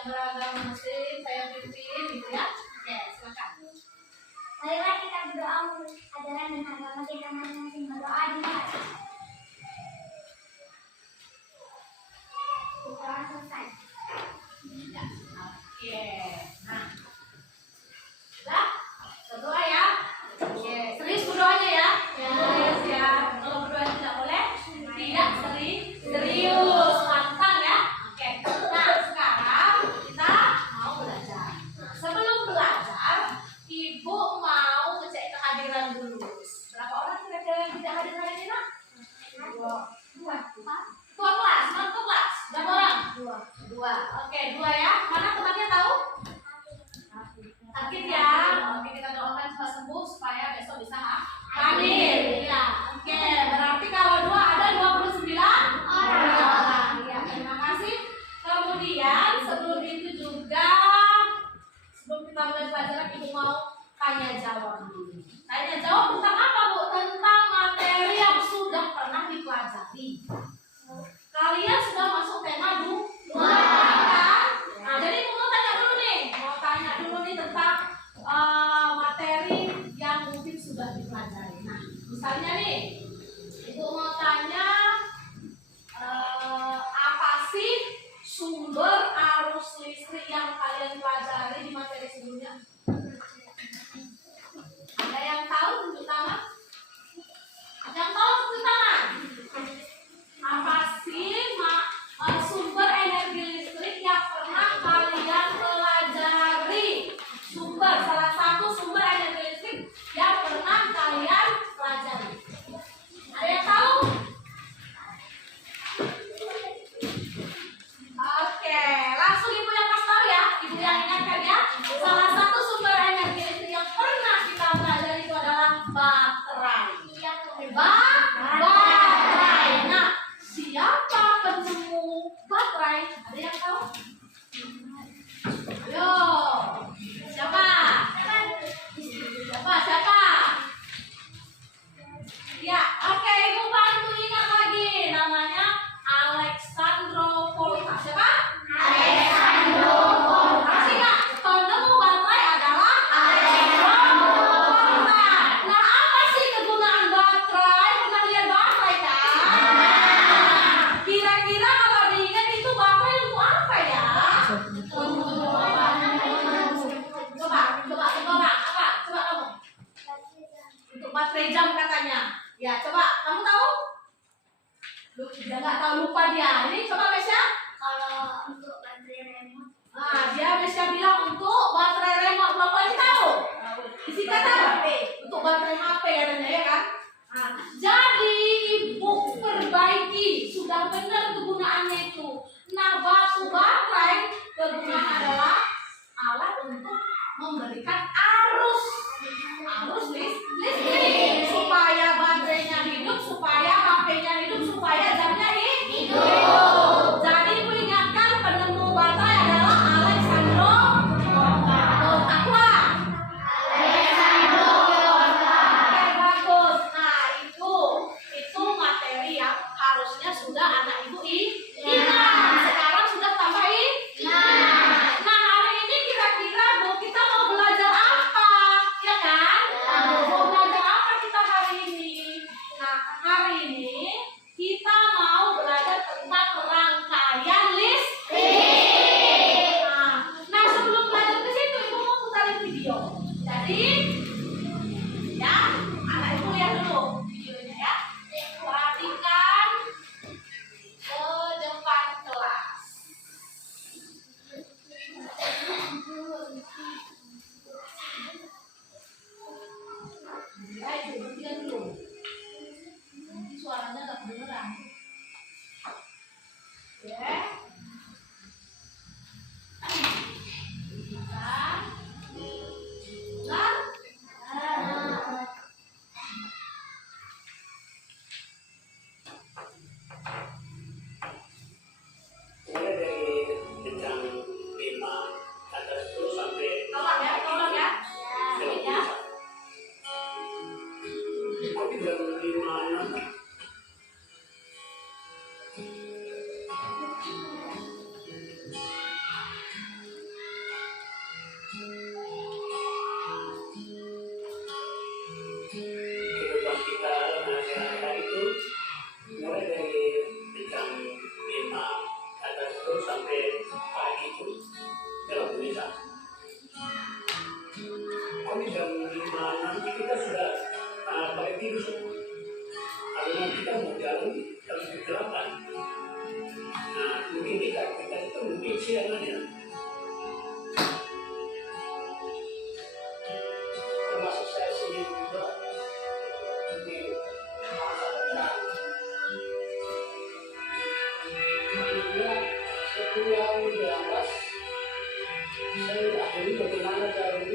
yang beragama Muslim saya pimpin gitu ya. Oke, silakan. Marilah kita berdoa menurut ajaran dan agama kita masing-masing. Berdoa dimulai. Doa selesai. Ya. Oke. Nah. Sudah? Berdoa ya. Oke, serius berdoanya ya? Ya. Serius ya. Kalau berdoa tidak boleh? Tidak serius. Pantang ya. Oke. Nah, sekarang kita mau belajar. Nah, sebelum belajar, Ibu mau ngecek kehadiran dulu. Berapa orang kira-kira yang tidak hadir hari ini, Nak? Dua kelas, satu kelas. Berapa orang? Dua. Oke, dua ya. Mana temannya tahu? Sakit ya. Oke, kita doakan cepat sembuh supaya besok bisa hadir. Ya. Oke, berarti kalau dua ada 29 orang. Ya, terima kasih. Kemudian sebelum itu juga sebelum kita mulai pelajaran, Ibu mau tanya jawab dulu. Tanya jawab tentang apa, Bu? Tentang materi yang sudah pernah dipelajari. Kalian sudah masuk tema dua kan? Nah, jadi Ibu mau tanya dulu nih. Mau tanya dulu nih tentang materi yang mungkin sudah dipelajari. Nah, misalnya nih, Ibu mau tanya apa sih sumber arus listrik yang kalian pelajari di materi sebelumnya? Ada yang tahu tunjuk tangan? Yang tahu tunjuk tangan? Apa sih sumber energi listrik yang pernah kalian pelajari? Salah satu sumber energi listrik yang pernah kalian pelajari. Ada yang tahu? Oke, langsung Ibu yang kasih tahu ya. Ibu yang ingatkan ya. Salah satu sumber energi listrik yang pernah kita pelajari itu adalah baterai. Baterai. Nah, siapa penemu baterai? Ada yang tahu? Ayo, siapa? Ya, oke, Ibu bantu ingat lagi. Namanya Alexandro Volta. Siapa? Alexandro Volta. Masih nggak? Penemu baterai adalah Alexandro Volta. Nah, apa sih kegunaan baterai? Pernah lihat baterai kan? Kira-kira kalau diingat itu baterai untuk apa ya? Coba apa? Coba kamu. Untuk baterai jam katanya. Ya, coba kamu tahu? Dia nggak tahu, lupa dia. Ini coba Mesya. Kalau untuk baterai remote. Nah, dia Mesya bilang untuk baterai remote. Bapak ini tahu? Disingkat apa? Untuk baterai HP katanya ya kan? Nah, jadi Ibu perbaiki, sudah benar kegunaannya itu. Nah, baterai kegunaan adalah alat untuk memberikan arus listrik supaya baterainya hidup, supaya HP-nya hidup, supaya jamnya hidup.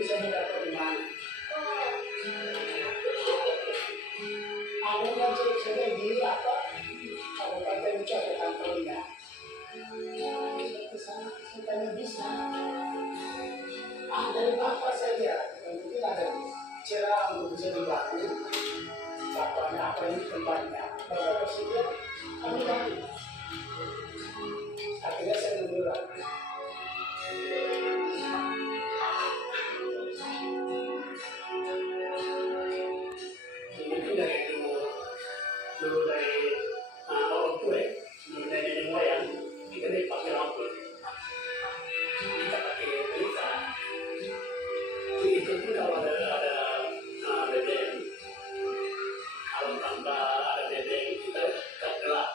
bisa mendapat di mana? Ada yang saya di apa? Kabupaten Cakupan Tolia. Kita bisa. Dari apa saja, mungkin ada cara untuk bisa dibangun. Apa ini tempatnya? Bapak Presiden, kami bantu. Akhirnya saya mengulang. Mungkin dari dulu dari orang tua, dulu dari nenek moyang, kita dipakai lampu, kita pakai pelita. Itu pun kalau ada BBM, kalau tanpa ada BBM kita gelap.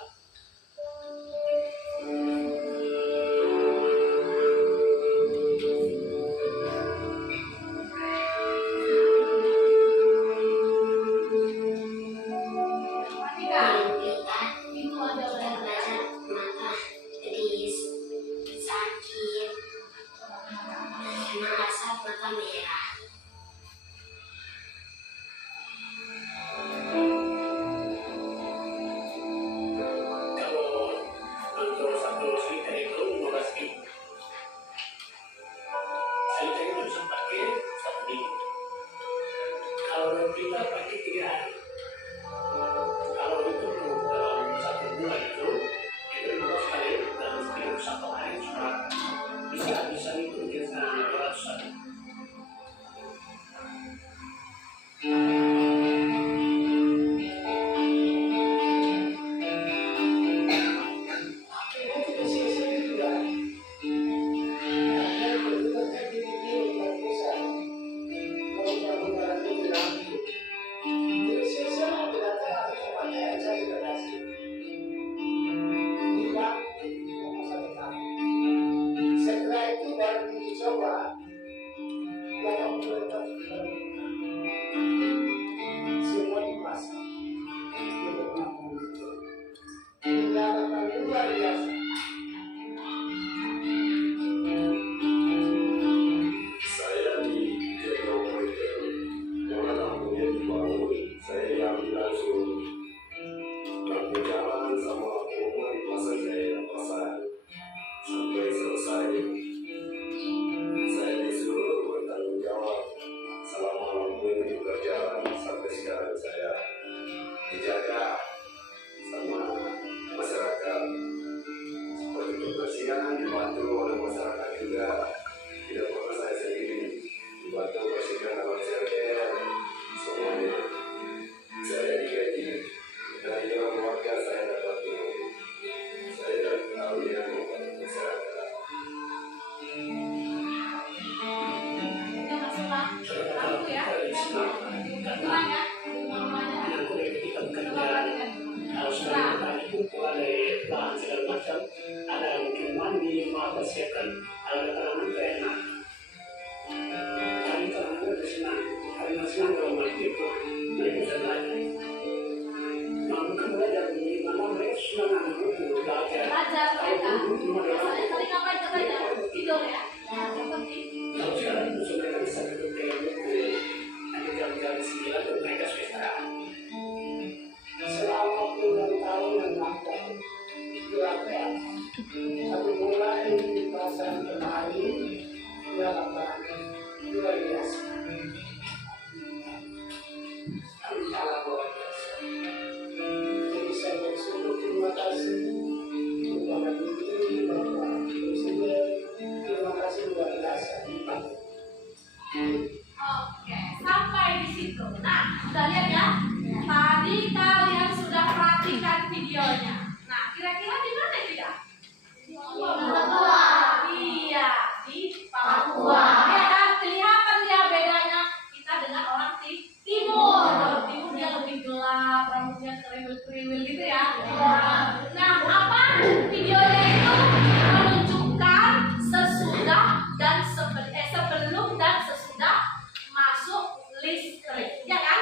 Sebelum dan sesudah masuk listrik, ya kan?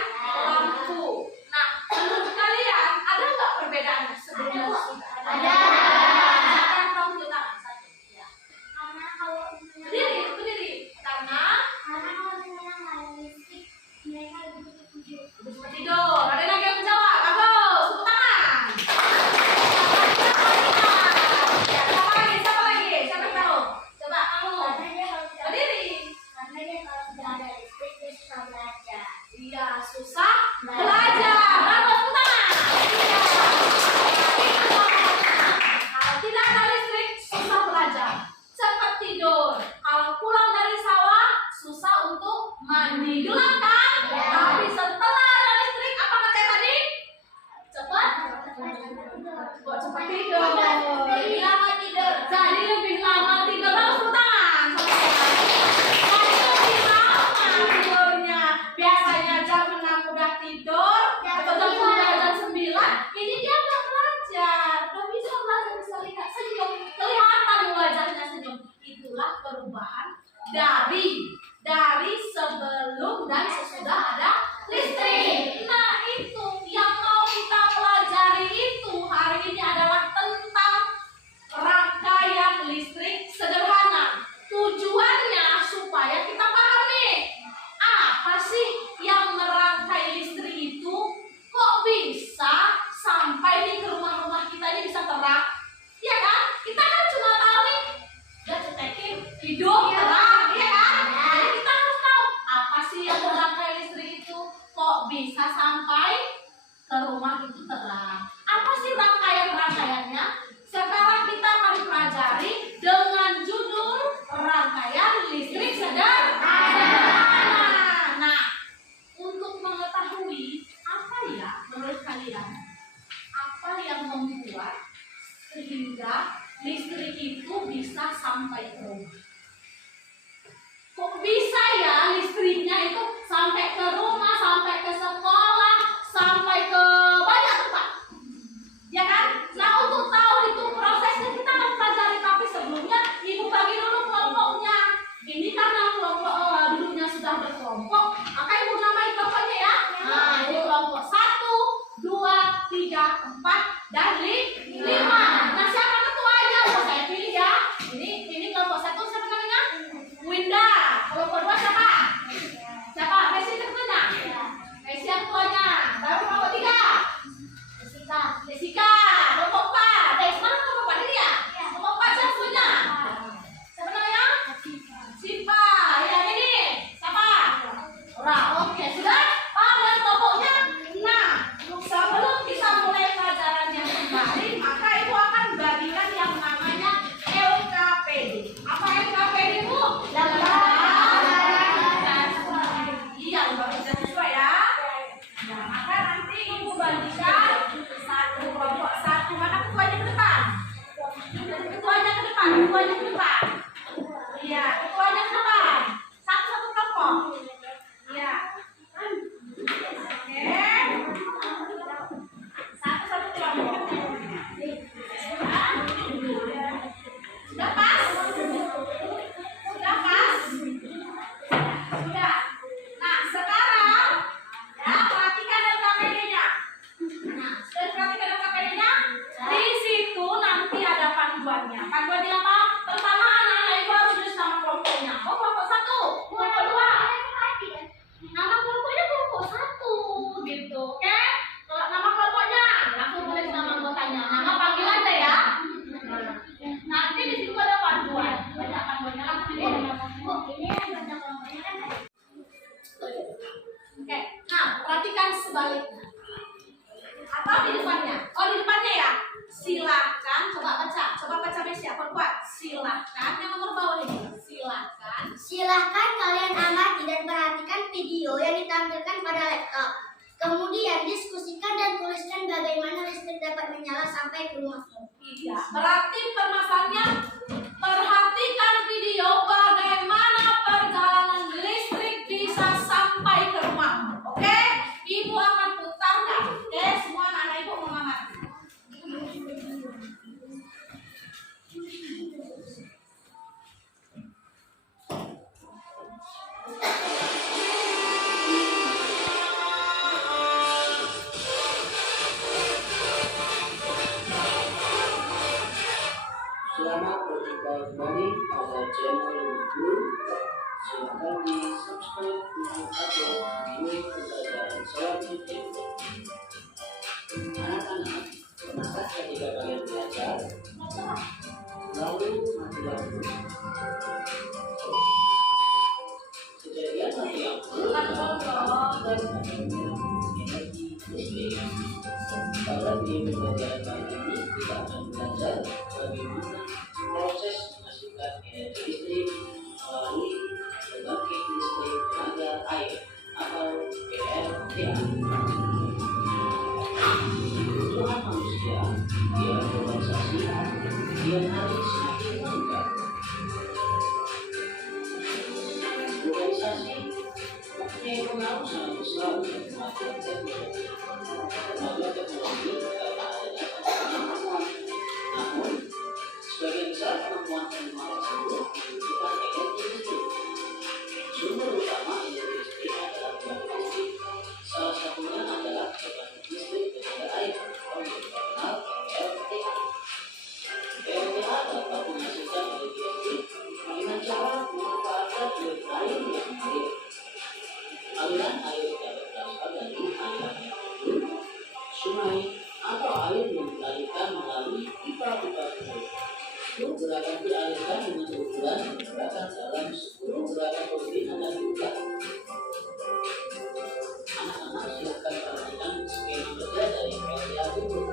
dari sebelum dan sesudah ada listrik. Nah, itu yang mau kita pelajari itu hari ini adalah tentang rangkaian listrik sederhana. Tujuannya supaya kita paham nih, apa sih yang merangkai listrik itu? Kok bisa sampai nih ke rumah-rumah kita ini bisa terang? Ya kan? Kita kan cuma tahu nih, udah cetekin hidup terang, ya kan? Jadi kita harus tahu apa sih yang merangkai listrik itu? Kok bisa sampai ke rumah itu terang? Apa sih rangkaian-rangkaiannya? Sekarang kita akan pelajari dengan judul rangkaian listrik sederhana. Nah, untuk mengetahui apa ya menurut kalian, apa yang membuat sehingga listrik itu bisa sampai ke rumah? Kok bisa ya listriknya itu sampai ke rumah, sampai ke sekolah, sampai ke banyak tempat? Ya kan? Nah, untuk tahu itu prosesnya kita akan pelajari, tapi sebelumnya Ibu bagi dulu kelompoknya. Ini karena kelompok dulunya sudah berkelompok, maka Ibu namai kelompoknya ya. Nah, ini kelompok 1, 2, 3, 4, dan 5. Nah, siapa ketuanya? Oh, saya pilih ya. Ini kelompok 1 siapa namanya? Winda. Kelompok 2 siapa? Siapa? Messi ketuanya? Messi yang ketuanya. Baru kelompok 3. Jessica. Kelompok 4. Mana kelompok 4 ini ya? Kelompok 4 siapa punya? Siapa namanya? Sipa. Ya, ini siapa? Ora. Oke, sudah paham dengan kelompoknya? Nah, sebelum kita mulai pelajarannya kembali, maka Ibu akan bagikan yang namanya LKPD. Apa LKPD, Bu? Iya, udah sesuai ya. Nah, maka nanti Ibu bagikan satu kelompok 1. Mana ketuanya ke depan? Ketuanya ke depan. Iya, ketuanya ke depan. Satu kelompok. Iya. Oke. Satu kelompok. Sudah pas? Sudah pas? Sudah. Nah, sekarang ya perhatikan LKPD-nya. Nah, sudah perhatikan LKPD-nya. Di situ nanti ada panduannya. Panduannya apa? Pertama, anak-anak Ibu harus tulis nama kelompoknya. Oh, kelompok 1, kelompok 2. Nama kelompoknya kelompok 1 gitu, oke? Kalau nama kelompoknya langsung tulis nama anggotanya. Nama panggil aja ya. Nanti di situ ada panduan. Banyak panduannya langsung ditulis. Oke, nah perhatikan sebaliknya. Atau di depannya? Oh, di depannya ya. Silakan coba baca Messi apa kuat. Silakan yang nomor bawah ini. Silahkan kalian amati dan perhatikan video yang ditampilkan pada laptop. Kemudian diskusikan dan tuliskan bagaimana listrik dapat menyala sampai ke rumahmu. Iya, berarti permasalahannya perhatikan video bagaimana perjalanan listrik bisa sampai ke rumahmu. Oke? Ibu akan putarkan. Oke, semua anak Ibu mengamati. Selamat berjumpa kembali pada channel YouTube. Silakan di subscribe untuk upload video pelajaran selanjutnya. Anak-anak, pernahkah ketika kalian belajar lalu mati lampu? Kejadian mati lampu dan energi listrik. Pada video pelajaran kali ini kita akan belajar bagaimana proses menghasilkan energi listrik melalui pembangkit listrik tenaga air atau PLTA. Kebutuhan manusia di urbanisasi kian hari semakin meningkat. Urbanisasi mempunyai pengaruh sangat besar untuk kemajuan teknologi. Kemajuan teknologi karena adanya kemampuan. Namun, sebagian besar kemampuan teknologi tersebut membutuhkan energi listrik. Aliran air dapat berasal dari aliran air, sungai, atau air yang dialirkan melalui pipa-pipa kecil. Gerakan dialirkan dengan ukuran gerakan dalam 10 gerakan rutin akan diulang. Anak-anak silakan perhatikan skema kerja dari PLTA berikut. 1.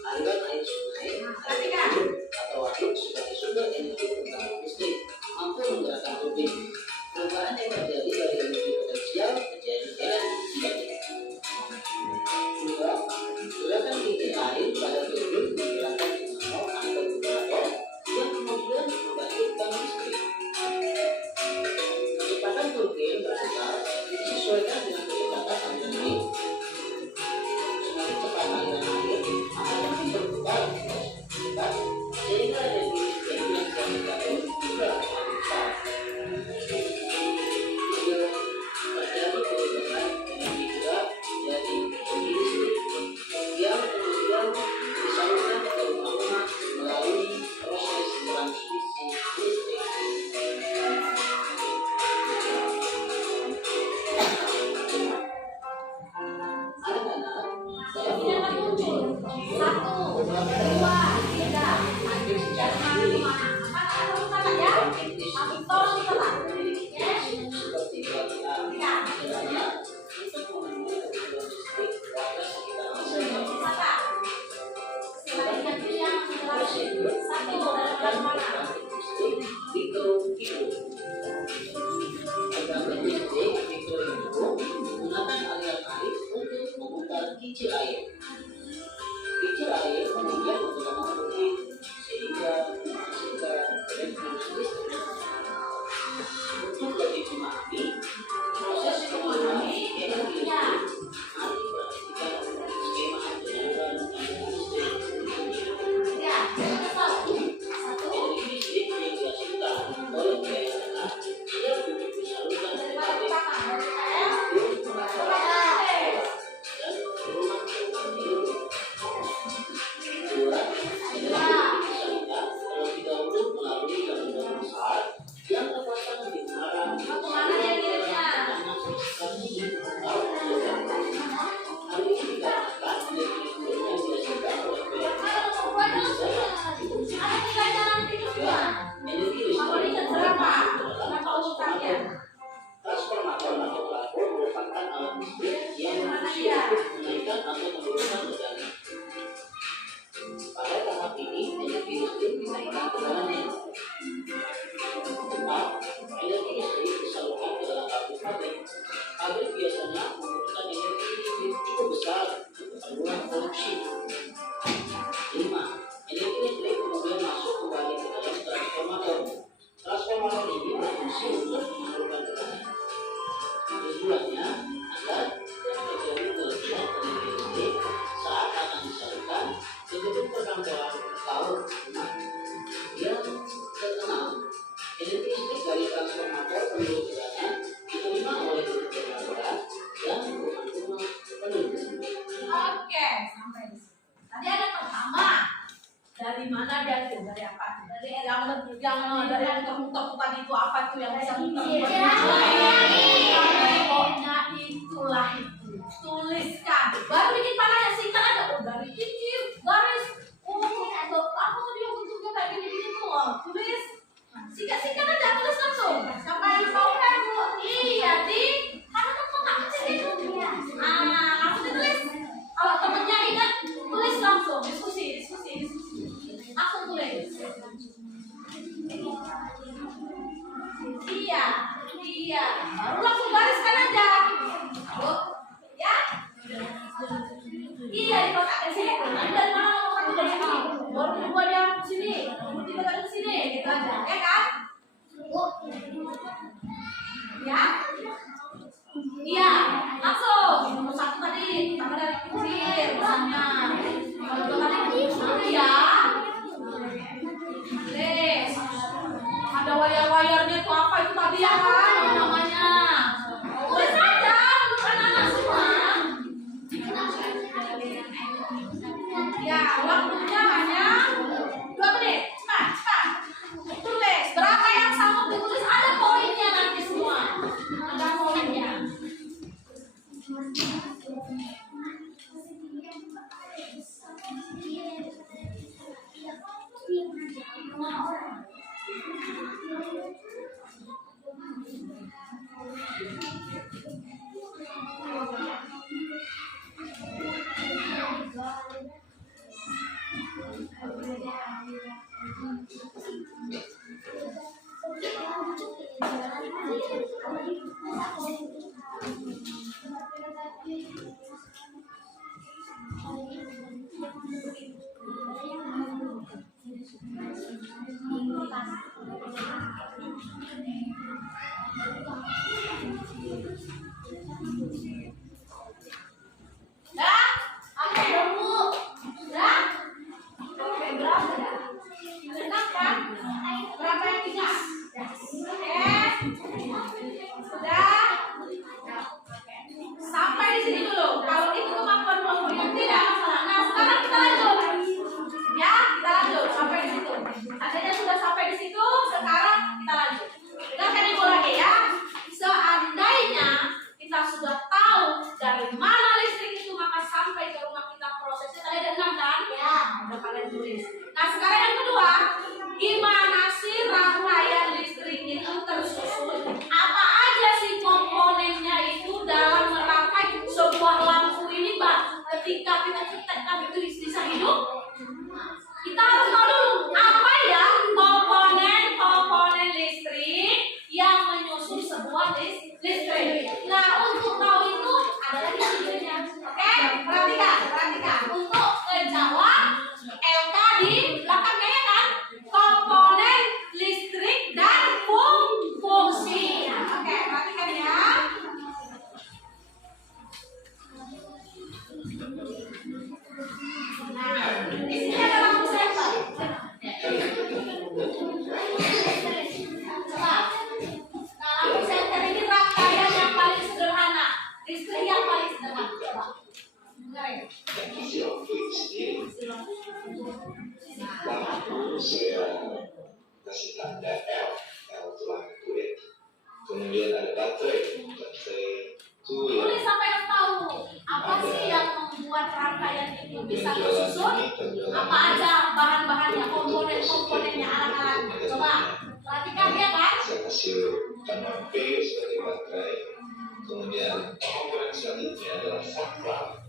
Aliran air sungai atau waduk sebagai sumber energi utama listrik mampu menggerakkan turbin. Perubahan yang terjadi dari energi potensial menjadi energi kinetik. 2. Gerakan tinggi air pada turbin menggerakkan dinamo atau generator yang kemudian membangkitkan listrik. Kecepatan turbin berputar disesuaikan dengan kecepatan aliran air. Semakin cepat aliran air, maka lebih berputar cepat, sehingga energi listrik yang dihasilkan juga akan besar. 3. Terjadi perubahan energi gerak menjadi energi listrik yang kemudian disalurkan ke rumah-rumah melalui proses transmisi listrik. Anak-anak, dalam Ini akan muncul 1, 2, 3, 4, 5, 6, 7, 8, 9, 10. Mana ada urutan ya? Tapi tolong dicatat. seperti bagian misalnya untuk memenuhi kebutuhan listrik warga sekitar masyarakat. Catat. Selanjutnya yang menjelaskan 1 dalam mana? Listrik mikrohidro. Pembangkit listrik mikrohidro menggunakan aliran air untuk memutar kicil air. Kicil air kemudian menggunakan turbin sehingga menghasilkan energi listrik. Untuk lebih memahami proses memahami energi listrik, mari perhatikan skema aliran energi listrik. Ya, kita tahu. 1. Energi listrik yang dihasilkan oleh PLTA tidak untuk disalurkan ke pabrik, rumah tangga, dan rumah hidup. 2. Energi disalurkan terlebih dahulu melalui galon besar yang terpasang di menara. Kemana dia kirimnya? Hal ini dikarenakan energi listrik yang dihasilkan oleh PLTA Ada tiganya nanti semua. energi Kalau listrik ini berapa? adalah Berapa urutannya? transformator atau pelapor merupakan alat listrik yang berfungsi untuk menaikkan atau menurunkan tegangan. Pada tahap ini, energi listrik dinaikkan tegangannya. 4. Energi listrik disalurkan ke dalam pabrik. Pabrik biasanya membutuhkan energi listrik cukup besar untuk keperluan produksi. 5. Energi listrik kemudian masuk kembali ke dalam transformator. Transformator ini berfungsi untuk menurunkan tegangan. Tujuannya agar terjadi kelebihan energi listrik saat akan disalurkan ke gedung perkantoran atau rumah. Yang keenam, energi listrik dari transformator penyulut tegangan diterima oleh gedung perkantoran dan rumah-rumah penduduk. Oke, sampai di situ. Tadi ada pertama. Dari mana dia tuh? Dari apa? Dari yang termuter tadi itu apa tuh yang bisa muter? Pokoknya itulah itu. Tuliskan. Baru bikin panahnya singkat aja. Oh, dari kecil garis. Oh, apa tadi yang bentuknya kayak gini-gini tuh? Oh, tulis. Singkat-singkat aja, tulis langsung. Siapa yang tahu kan Bu? Iya, di. Karena teman kecil itu. Langsung ditulis. Kalau temennya ingat, tulis langsung. Diskusi. Langsung tulis. Iya. Baru langsung gariskan aja. Bu, ya? Iya, dikotakkan sini. Dari mana nomor 1 dari sini? Baru kedua dia ke sini. Nomor 3 dari sini. Gitu aja, ya kan? Bu. Ya? Iya, langsung. Nomor 1 tadi, sama dari kecil, misalnya. Kalau 2 tadi, ya. Tulis. Ada wayar-wayarnya itu apa itu tadi ya kan? Namanya. Tulis aja untuk anak-anak semua. Ya, waktunya hanya 2 menit. Cepat. Tulis. rumah orang. Dah, oke dong Bu. Dah, oke berapa dah? Senang kan? Berapa yang tiga? Oke, sudah. Sampai di sini dulu. Kalau itu kemampuan kelompok tidak masalah. Nah, sekarang kita lanjut. Ya, kita lanjut sampai di situ. Adanya sudah sampai di situ, sekarang kita lanjut. Dengarkan Ibu lagi ya. Seandainya kita sudah tahu dari mana listrik itu, maka sampai ke rumah kita prosesnya tadi ada 6 kan? Ya, udah kalian tulis. Nah, sekarang yang kedua, gimana sih rangkaian listrik itu tersusun? Apa aja sih komponennya itu dalam merangkai sebuah lampu ini, Mbak? Ketika kita ciptakan itu bisa hidup, kita harus tahu dulu apa ya komponen listrik yang menyusun sebuah listrik. Nah, untuk tahu itu ada lagi videonya. Oke, perhatikan. Untuk menjawab LK di belakangnya ya kan, komponen listrik dan fungsi. Oke, perhatikan ya. Nah, di sini ada lampu senter. Coba. Nah, lampu senter ini rangkaian yang paling sederhana. Listrik yang paling sederhana. Coba. Dengarin. Si waktu sendiri lampu saya kasih tanda L itu lampu kulit, kemudian ada baterai itu yang Tulis sampai yang tahu apa sih yang membuat rangkaian itu bisa tersusun. Apa aja bahan-bahannya, komponen-komponennya, alat-alatnya. Coba perhatikan ya kan. saya kasih tanda P sebagai baterai, kemudian komponen selanjutnya adalah saklar,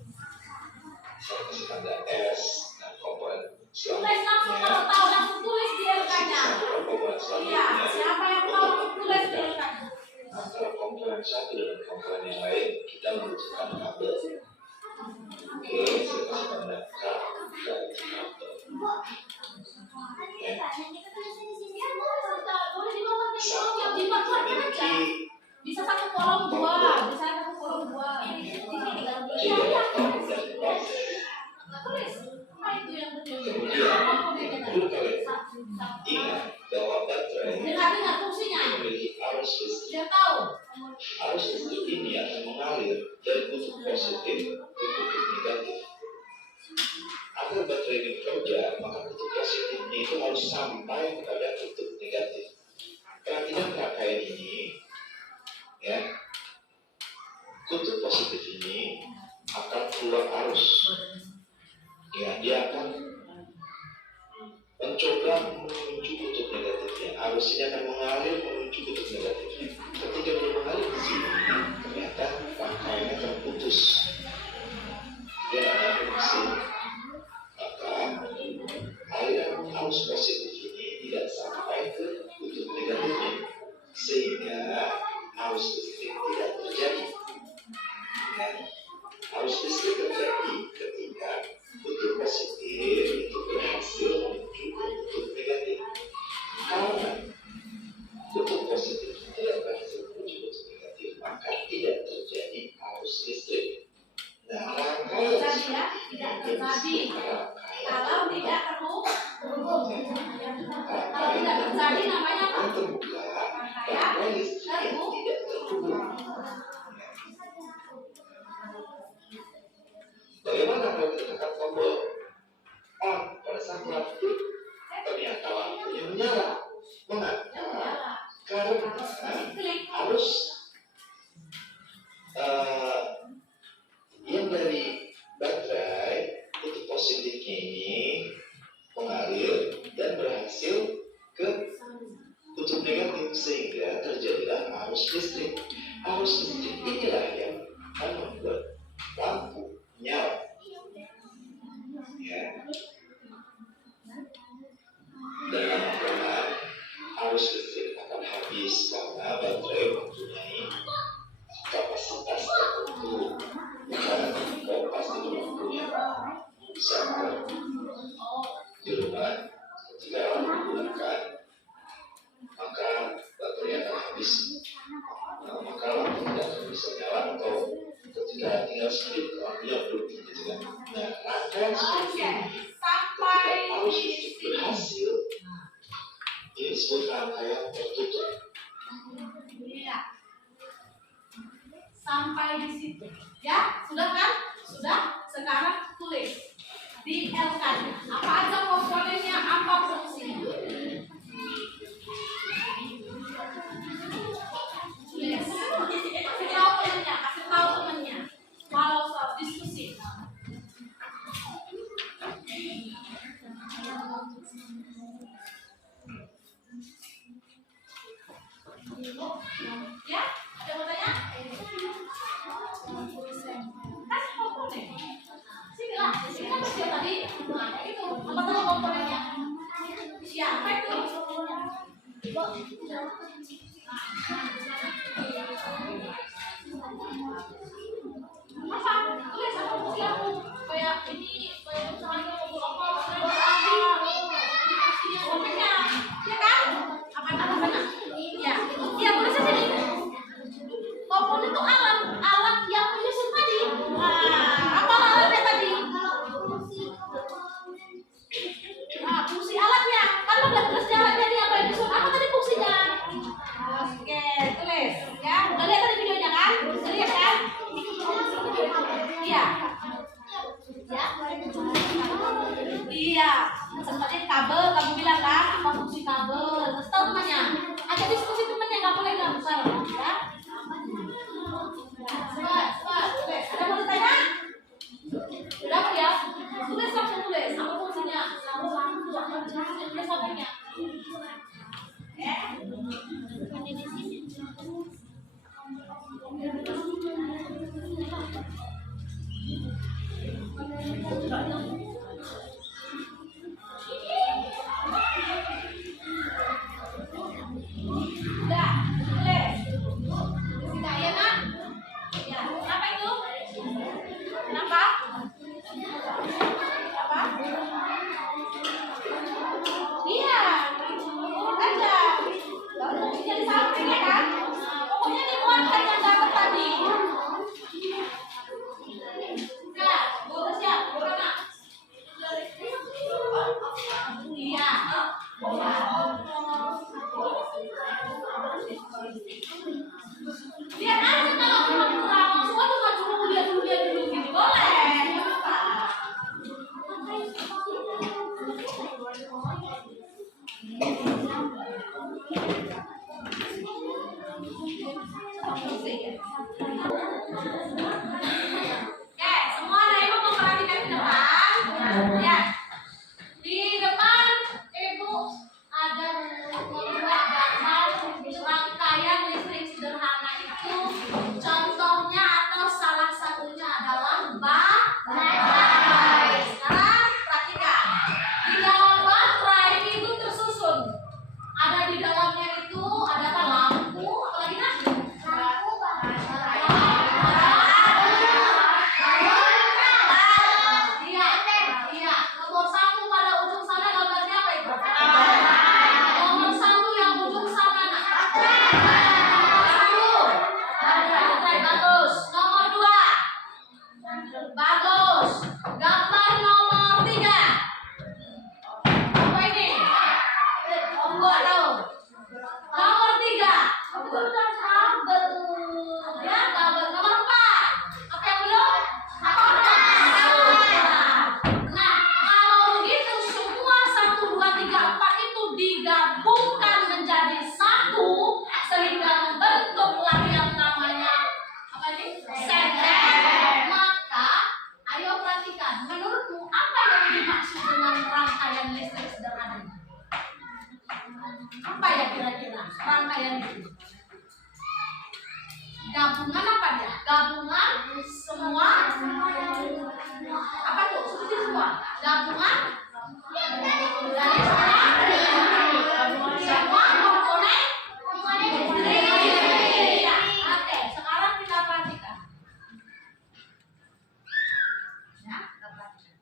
saya kasih tanda S. Nah, komponen Tulis langsung kalau tahu langsung tulis di LK-nya. komponen Iya, selanjutnya siapa yang tahu langsung tulis di LK-nya. antara komponen satu dan komponen yang lain kita membutuhkan kabel. Oke, saya kasih tanda K dan kabel. Boleh di bawah nih, yang di bawah aja. Bisa satu kolom dua, bisa satu kolom dua. Iya, tulis. Apa itu yang betul? Kemudian, perlu kalian ingat bahwa baterai Dengar fungsinya. memiliki arus listrik. Dia tahu. Arus listrik ini akan mengalir dari kutub positif ke kutub negatif. Agar baterai ini bekerja, maka kutub positifnya itu harus sampai kepada kutub negatif. Perhatikan rangkaian ini, ya. Kutub positif ini akan keluar arus. Ya, dia akan mencoba menuju kutub negatifnya. Arus ini akan mengalir menuju kutub negatifnya. Ketika dia mengalir ke sini, ternyata rangkaiannya terputus. Dia ada fungsi. Maka aliran arus positif ini tidak sampai ke kutub negatifnya, sehingga arus listrik tidak terjadi. Dan arus listrik terjadi ketika kutub positif itu berhasil menuju ke kutub negatif. Karena kutub positif tidak berhasil menuju kutub negatif, maka tidak terjadi arus listrik. Nah, rangkaian Terjadi ya, tidak terjadi. Kalau tidak terhubung. Kalau tidak terjadi namanya apa? terbuka, rangkaian listrik tidak terhubung. Bagaimana kalau kita tekan tombol on pada saat lampu ternyata lampunya menyala? Mengapa? Karena arus yang dari baterai kutub positifnya ini mengalir dan berhasil arus listrik. Arus listrik inilah yang akan membuat lampu nyala. Ya. Dan lama-kelamaan arus listrik akan habis karena baterai mempunyai kapasitas tertentu. Dan pasti mempunyai bisa di rumah ketika digunakan, maka baterai akan habis. Maka lampu tidak akan bisa nyala atau ketika tinggal sedikit lampunya belum gitu kan. Nah, rangkaian seperti ini ketika arus listrik berhasil, ini disebut rangkaian tertutup. Iya. Sampai di situ. Ya, sudah kan? Sudah. Sekarang tulis di LK-nya. Apa aja komponennya, apa fungsinya? Tulis. Kasih tahu temannya. Kalau soal diskusi. Ya, ada yang mau tanya? Kasih komponen. Sinilah, sini kan masih tadi. Nah, itu apa tahu komponennya? Siapa itu? Apa? Tulis apa fungsi aku? Kayak ini, kayak misalnya mau apa? Komponennya, ya kan? Apa? Ya, iya boleh saja nih. Komponen itu alat yang menyusun tadi. Apa alatnya tadi? Fungsi alatnya. Kan lo udah tulis alatnya nih apa yang menyusun. Apa tadi fungsinya? Oke, tulis. Ya, udah lihat tadi videonya kan? Udah lihat kan? Iya. Iya. Seperti kabel, kamu bilang kan? Apa fungsi kabel? Terus tahu temannya. Ada diskusi temannya, nggak boleh gambar, ya. Tulis. Ada mau ditanya? Udah apa ya? Tulis langsung tulis. Apa fungsinya? Tulis apanya? Udah, tulis. Tidak ya nak? Ya, kenapa itu? Kenapa? Apa? Iya, urut aja. Lalu fungsinya di samping ya kan? Pokoknya dimuatkan yang dapat tadi. Udah, udah siap, udah. Iya. Lihat aja kalau kurang semua tuh nggak cuma lihat dulu gitu boleh. Oke, semua ada ibu memperhatikan di depan. Ya, di depan ibu ada membuat gambar rangkaian listrik sederhana itu. Contohnya atau salah satunya adalah baterai. Sekarang perhatikan, di dalam baterai itu tersusun. Ada di dalamnya itu ada apa? Lampu, apalagi nak? Iya. Nomor 1 pada ujung sana gambarnya apa itu? Nomor 1 yang ujung sana nak. Baterai bagus. Nomor 2 bagus. Gambar nomor 3. Apa ini? Enggak tahu. Nomor 3. Kabel. Ya, kabel. Nomor 4. Apa yang belum? Nah, kalau begitu semua 1, 2, 3, 4 itu digabungkan menjadi satu sehingga membentuklah yang namanya apa ini? Senter. Maka, ayo perhatikan. Menurutmu apa yang dimaksud dengan rangkaian listrik sederhana? Apa ya kira-kira rangkaian itu? Gabungan apa dia? Gabungan semua. Apa tuh? Sebutin semua. Gabungan dari semua komponen listrik. Ya, oke. Sekarang kita perhatikan. Ya, kita perhatikan.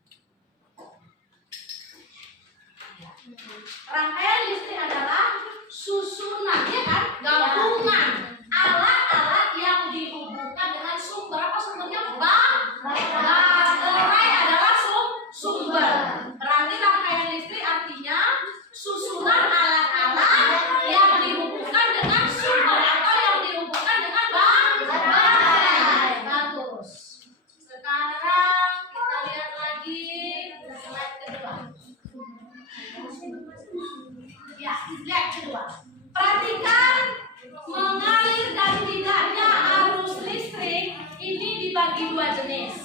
Rangkaian listrik adalah susunan, ya kan? Gabungan alat-alat yang dihubungkan dengan sumber. Apa sumbernya? Baterai adalah sumber. Berarti rangkaian listrik artinya susunan alat-alat yang dihubungkan dengan sumber atau yang dihubungkan dengan baterai. Bagus. Sekarang kita lihat lagi slide kedua. Ya, slide kedua. Perhatikan mengalir dan tidaknya arus listrik ini dibagi dua jenis.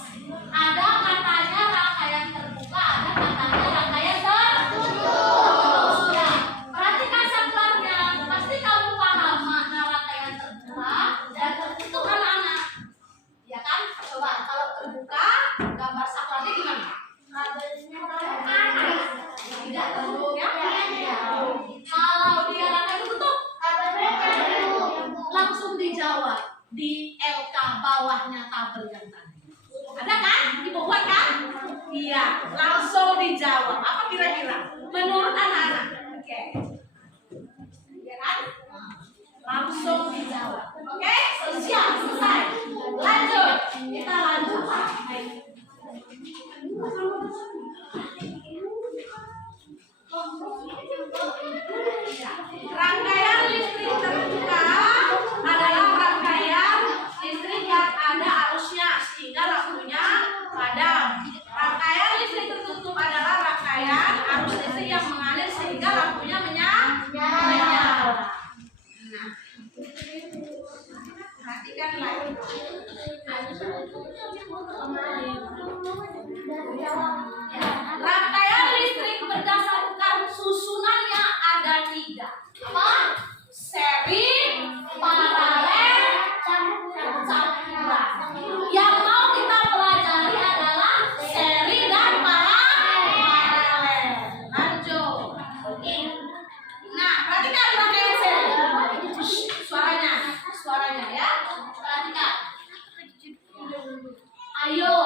Ada katanya rangkaian terbuka, ada katanya rangkaian tertutup. Ya, perhatikan saklarnya. Pasti kamu paham mana rangkaian terbuka dan tertutup anak-anak. Ya kan? Coba kalau terbuka, gambar saklarnya gimana? Tidak tertutup ya? Kalau dia rangkaian tertutup, langsung dijawab di LK bawahnya tabel yang tadi. Ada kan? Ibu buat kan? Iya, langsung dijawab. Apa kira-kira? Menurut anak-anak. Oke. Iya kan? Langsung dijawab. Oke? Siap, selesai. Lanjut. Kita lanjut. Rangkaian listrik terbuka adalah rangkaian listrik yang ada arusnya sehingga lampunya padam. Rangkaian listrik tertutup adalah rangkaian arus listrik yang mengalir sehingga lampunya menyala. Nah, perhatikan lagi. Rangkaian listrik berdasarkan susunannya ada 3. Apa? Seri, paralel, campuran. Yang mau kita pelajari adalah seri dan paralel. Lanjut. Nah, perhatikan rangkaian seri. Suaranya ya. Perhatikan. Ayo,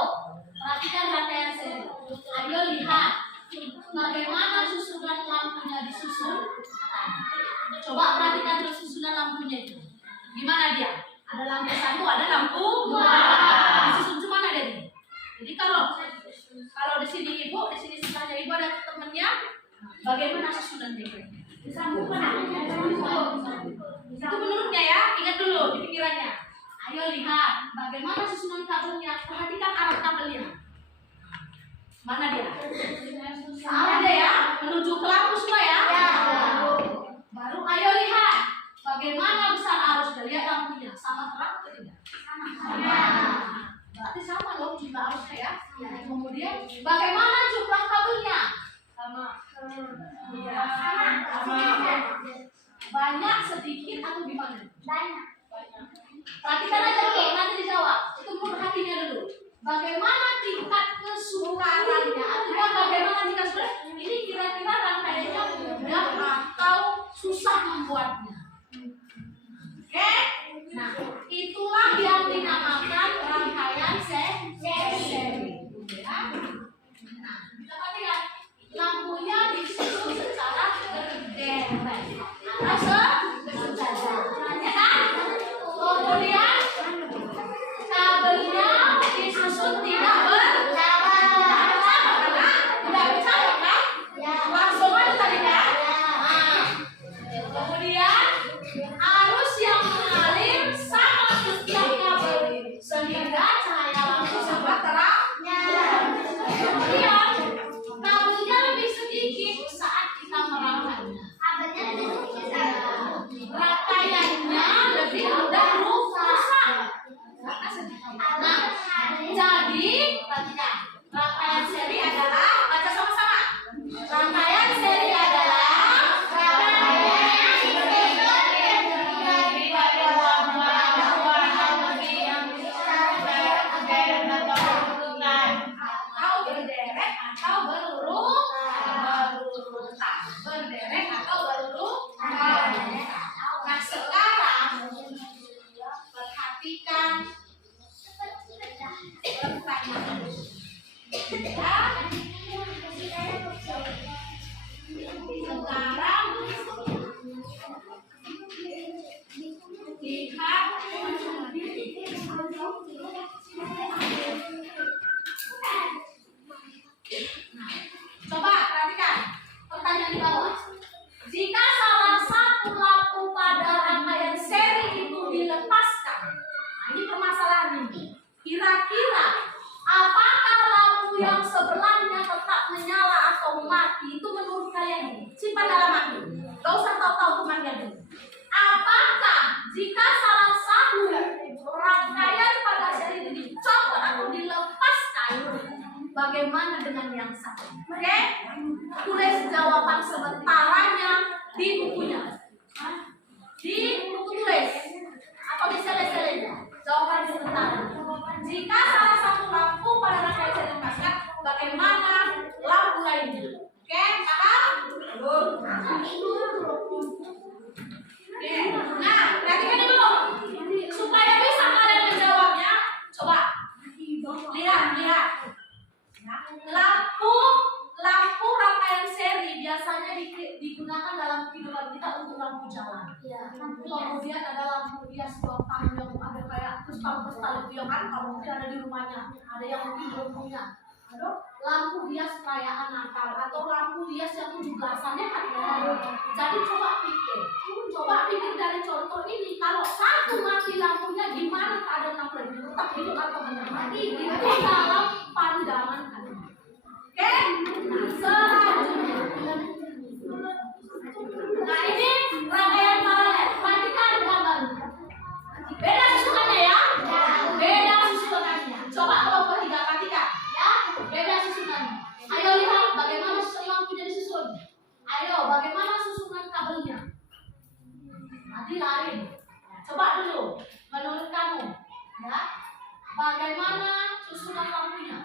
perhatikan rangkaian seri. Ayo lihat bagaimana susunan lampunya disusun. Coba perhatikan terus susunan lampunya itu. Gimana dia? Ada lampu 1, ada lampu 2. Disusun cuma ada ini. Jadi kalau di sini ibu, di sini sebelahnya ibu ada temennya. Bagaimana susunan dia? Disambungkan. Itu menurutnya ya. Ingat dulu di pikirannya. Ayo lihat bagaimana susunan kabelnya. Perhatikan arah kabelnya. Mana dia? Salah dia ya, menuju ke lampu semua ya. Baru ayo lihat bagaimana besar arusnya. Lihat lampunya, sama terang atau tidak? Sama. Berarti sama loh jumlah arusnya ya. Kemudian bagaimana jumlah kabelnya? Sama. Banyak, sedikit atau gimana? Banyak. Perhatikan aja dulu, nanti dijawab. Itu menurut hatinya dulu. Bagaimana tingkat kesukarannya atau bagaimana tingkat kesukaran ini kira-kira rangkaiannya mudah atau susah membuatnya. Oke? Nah, itulah yang dinamakan rangkaian seri. Ya. Nah, kita perhatikan lampunya disusun secara berderet. Ya kan? Kemudian kabelnya disusun tidak berjalan. Karena tidak berjalan kan? Langsung aja tadi kan? Nah, kemudian arus yang mengalir sama setiap kabel sehingga cahaya jawaban sementaranya di bukunya. Di buku tulis atau di sele-selenya. Jawaban sementara. Jika salah satu lampu pada rangkaian saya dilepaskan, bagaimana lampu lainnya? Oke, paham? Oke. Nah, perhatikan ini dulu. Supaya bisa kalian menjawabnya, coba lihat. Lampu rangkaian seri biasanya digunakan dalam kehidupan kita untuk lampu jalan. Kemudian ada lampu hias ruang tamu yang ada kayak kristal-kristal itu ya kan, kalau mungkin ada di rumahnya, ada yang mungkin belum punya. Lampu hias perayaan Natal atau lampu hias yang 17-an kan. Jadi coba pikir dari contoh ini, kalau satu mati lampunya gimana keadaan lampu ini? Tetap hidup atau menyala? Itu dalam pandangan kalian. Oke? Nah, selanjutnya. Nah, ini rangkaian paralel. Perhatikan gambarnya. Beda susunannya ya? Beda susunannya. Coba kelompok 3 perhatikan ya. Beda susunannya. Ayo lihat bagaimana lampunya disusun. Ayo, bagaimana susunan kabelnya? Tadi lain. Coba dulu menurut kamu ya. Bagaimana susunan lampunya?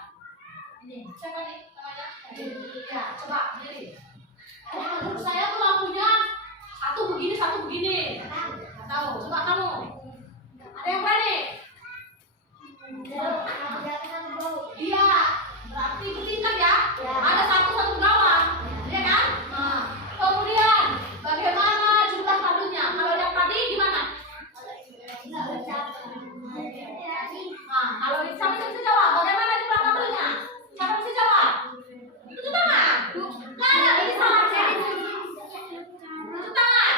Ini, siapa nih namanya? Ya, coba berdiri. Menurut saya tuh lampunya satu begini. Nggak tahu. Coba kamu. Ada yang berani? Iya. Berarti bertingkat ya? Ada satu bawah, ya kan? Nah, kemudian bagaimana jumlah kabelnya? Kalau yang tadi gimana? Nah, kalau siapa yang bisa jawab? Bagaimana jumlah kabelnya? Siapa bisa jawab? Itu tangan. Nggak ada, ini salah. Itu tangan.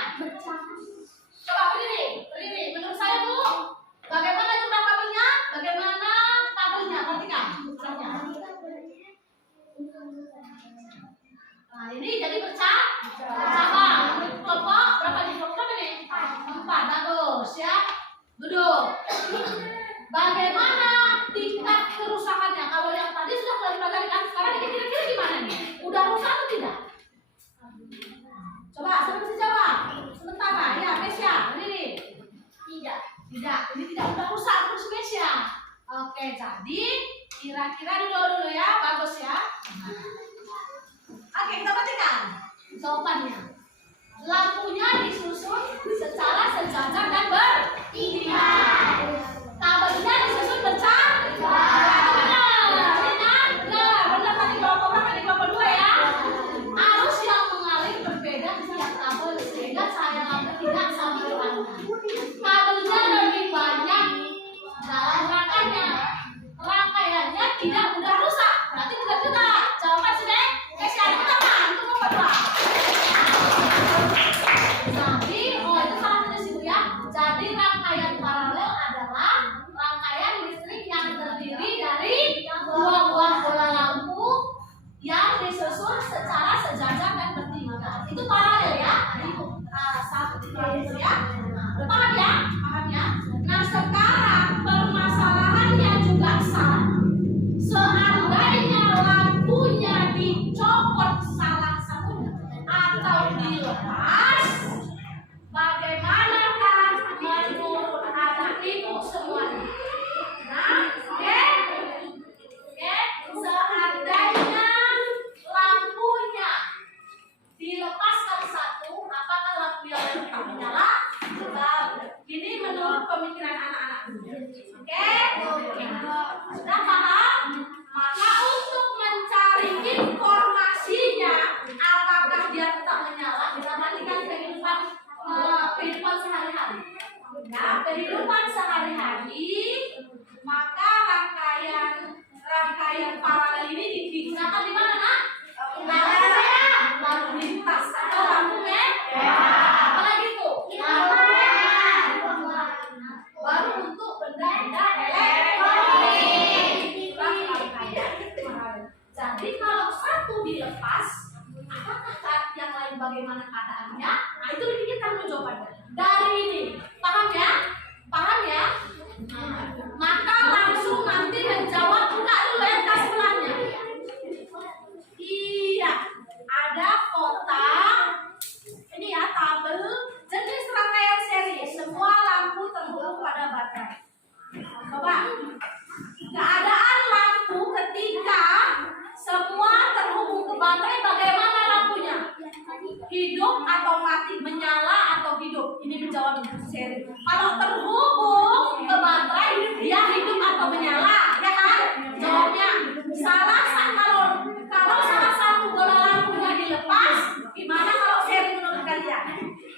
Coba berdiri. Menurut saya tuh, bagaimana jumlah kabelnya? Bagaimana kabelnya? Perhatikan. Nah, ini jadi bercabang. Kelompok berapa nih? Kelompok berapa nih? 4. Bagus ya. Duduk. Bagaimana tingkat kerusakannya? Kalau yang tadi sudah pelajari kan, sekarang ini kira-kira gimana nih? Udah rusak atau tidak? Coba, siapa bisa jawab? Sementara, ya, Mesya, ini. Tidak. Ini tidak udah rusak terus Mesya. Oke, jadi kira-kira dulu ya, bagus ya. Oke, kita perhatikan jawabannya. Lampunya disusun secara sejajar dan bertingkat. Kabelnya disusun bercabang. Benar tadi kelompok berapa nih? Kelompok 2 ya. Arus yang mengalir berbeda di setiap kabel sehingga cahaya lampu tidak sama warna. Kabelnya lebih banyak dalam rangkaiannya tidak mudah rusak. Berarti benar juga. Jawaban sudah. Itu nomor 2. Itu salah satu situ ya. Jadi rangkaian paralel adalah rangkaian listrik yang terdiri dari 2 buah bola lampu yang disusun secara sejajar dan bertingkat. Itu paralel ya. Satu itu ya. Paham ya? Nah, sekarang permasalahannya juga sama. Seandainya lampunya dicopot salah satunya atau dilepas, bagaimanakah menurut anak ibu semuanya? Nah, oke? Seandainya lampunya dilepaskan satu, apakah lampu yang tetap menyala? Ini menurut pemikiran anak-anak dulu. Oke? Sudah paham? Maka untuk mencari informasinya, apakah dia tetap menyala, kita bandingkan kehidupan sehari-hari. Ya, kehidupan sehari-hari, maka rangkaian paralel ini digunakan di mana, Nak? Lampu lintas atau lampu merah. Apalagi tuh? Baru untuk benda-benda elektronik. Jadi kalau satu dilepas, apakah yang lain bagaimana keadaannya? Nah, itu dipikirkan dulu jawabannya. Dari ini, paham ya? Maka langsung nanti menjawab, buka dulu ya sebelahnya. Iya, ada seri. Kalau terhubung ke baterai, dia hidup atau menyala, ya kan? Jawabnya kalau salah satu bola lampunya dilepas, gimana kalau seri menurut kalian?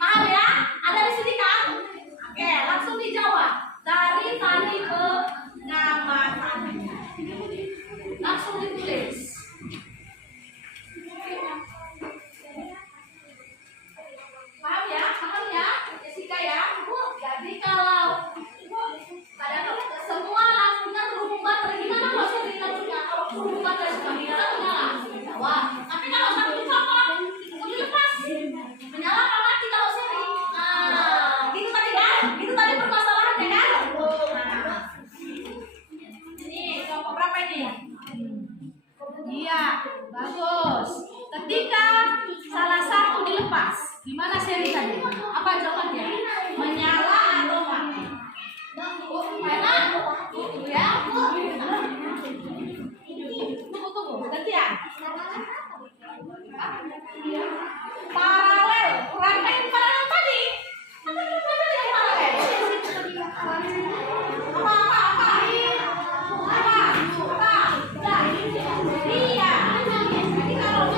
Paham ya? Ada di sini kan? Oke, langsung dijawab. Dari tadi pengamatannya. Langsung ditulis. Paham ya? Paham ya? Jessica ya? Jadi kalau semua lampunya terhubung baterai, gimana kalau seri lampunya? Kalau terhubung baterai sudah menyala? Jawab. Tapi kalau satu dicopot, itu dilepas. Menyala apa mati kalau seri? Gitu tadi kan? Gitu tadi permasalahannya kan? Ini kelompok berapa ini? Iya, bagus. Ketika salah satu dilepas, gimana seri tadi? Apa jawabannya? Menyala atau mati? Enak? Ya? Tunggu. Gantian. Paralel. Rangkaian paralel tadi. Apa yang paralel? Apa? Iya. Jadi kalau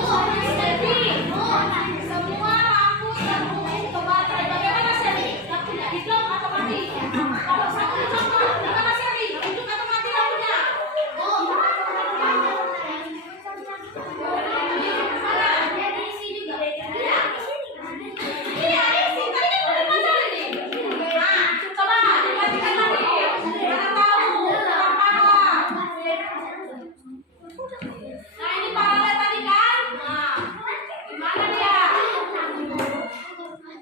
semua lampu terhubung ke baterai, bagaimana seri? Lampunya hidup atau mati? Kalau satu dicopot, gimana seri? Hidup atau mati lampunya? Iya, isi. Tadi kan udah belajar ini. Coba diperhatikan lagi. Mana tahu? Apa? Nah, ini paralel tadi kan? Gimana dia?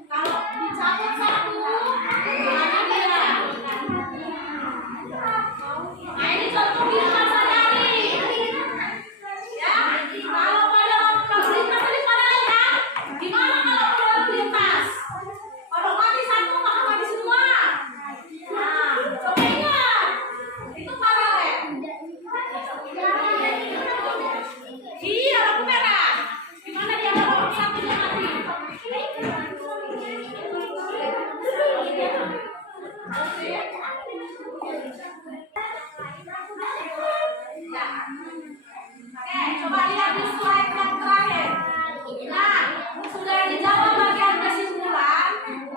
Kalau dicabut satu, gimana dia? Nah, ini contoh kehidupan sehari-hari. Ya, kalau pada lampu lintas tadi paralel kan? Gimana kalau pada lampu lintas? Kalau mati satu, maka mati semua. Nah, coba ingat. Itu paralel. Iya, lampu merah. Gimana dia kalau satunya mati? Ya. Oke, coba lihat di slide yang terakhir. Nah, sudah dijawab bagian kesimpulan.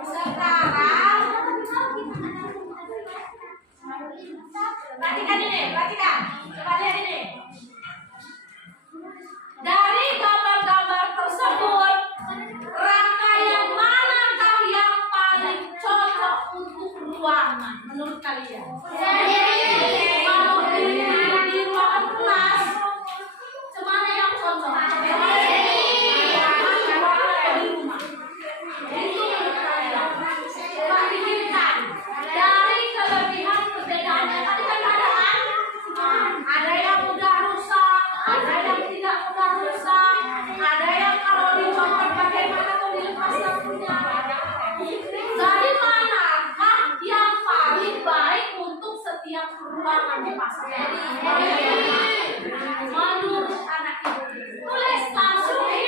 Sekarang perhatikan ini, perhatikan. Coba lihat ini. Dari gambar-gambar tersebut, rangkaian manakah yang paling cocok untuk ruangan menurut kalian? Kalau di ruangan kelas, cemana yang cocok? Di rumah. Itu menurut kalian. Coba pikirkan. Dari kelebihan perbedaannya tadi kan ada kan? Ada yang mudah rusak, ada yang tidak mudah rusak, ada yang kalau dicopot bagaimana mau dilepas lampunya. Jadi manakah yang paling baik untuk setiap ruangan dipasang? Menurut anak ibu, tulis langsung di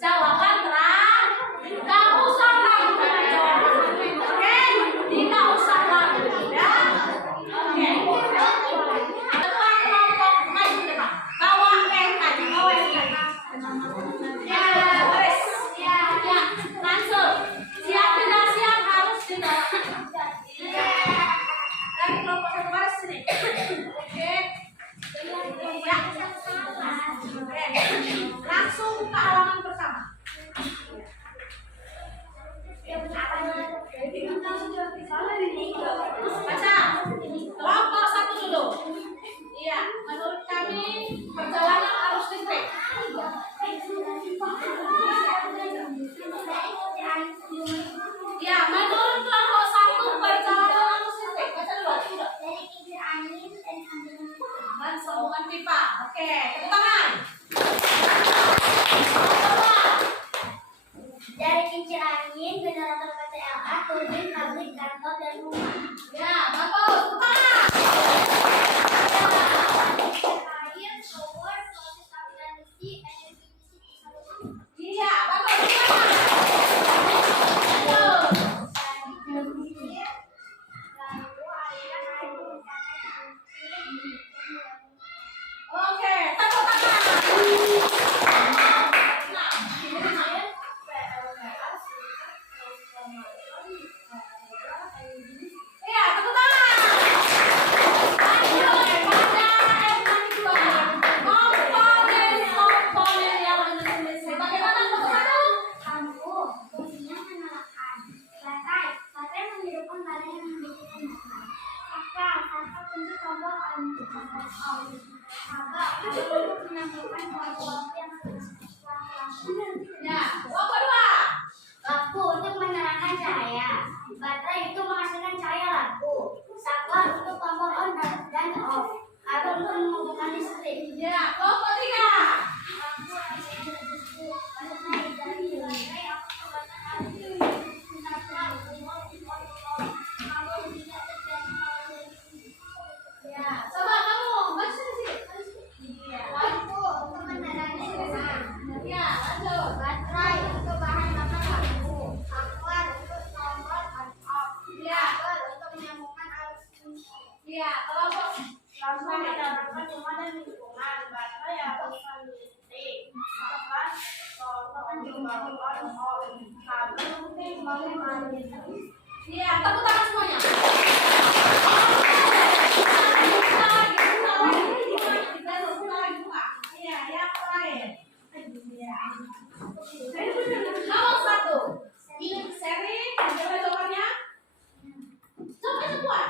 jawaban terang. Tidak usah ragu dengan jawaban. Oke, tidak usah ragu ya. Oke. Depan kelompok maju depan. Bawa pen tadi, bawa pen. Ya, beres. Ya, langsung. Siap tidak siap harus dibawa. Dari kelompok satu baris sini. Oke. Ya. Oke. Langsung buka halaman pertama. Baca. Kelompok satu dulu. Iya, menurut kami perjalanan arus listrik. Ya, menurut kelompok satu perjalanan arus listrik. Baca dulu. Dan sambungan pipa. Oke, tepuk tangan. Dari kincir angin, generator PTLA, turbin, pabrik, kantor, dan rumah. Ya, bagus. Tepuk tangan. Air, shower, proses aliran listrik, energi listrik. Iya, bagus. Tepuk tangan. Bagus. Ya, kelompok dua. Lampu untuk menerangkan cahaya. Baterai itu menghasilkan cahaya lampu. Saklar untuk tombol on dan off. Kabel untuk menghubungkan listrik. Ya, kelompok tiga. Ya, coba kamu baca sini. Lampu untuk menerangi rumah. Ya, lanjut. Baterai untuk bahan bakar lampu. Saklar untuk tombol on off. Ya, Kabel untuk menyambungkan arus listrik. ya, kelompok Lampu menerankan rumah dan lingkungan. Baterai arus listrik. Saklar untuk tombol on off. Kabel untuk menyambungkan listrik. ya, tepuk tangan semuanya. Iya, yang terakhir. Nomor satu. Seri, coba jawabannya. Coba semua.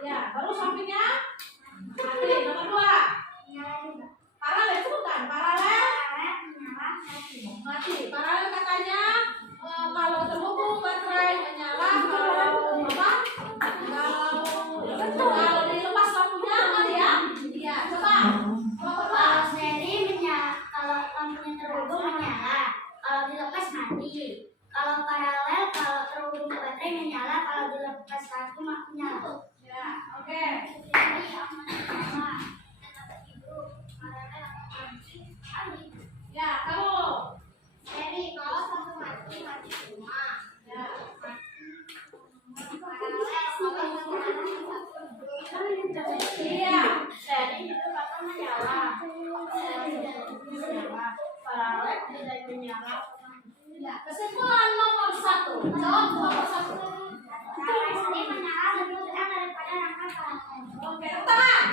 Ya, baru sampingnya. Mati. Nomor dua. Paralel itu bukan. Paralel mati. Paralel katanya kalau terhubung baterai menyala, kalau dilepas lampunya mati ya. Iya, coba. Nomor dua. Kalau seri menyala, kalau lampunya terhubung menyala, kalau dilepas mati. Kalau paralel, kalau terhubung ke baterai menyala, kalau dilepas lampu menyala. Ya, oke. Seri akan menyala, tetap hidup. Paralel akan mati. Ya, kamu. Seri kalau satu mati, mati semua. Ya. Paralel kalau satu mati, satu hidup. Iya. Seri itu akan menyala. Seri menyala. Paralel tidak menyala. Ya, kesimpulan nomor satu. Jawab nomor satu. Seri menyala lebih terang daripada rangka paralel. Oke, tepuk tangan.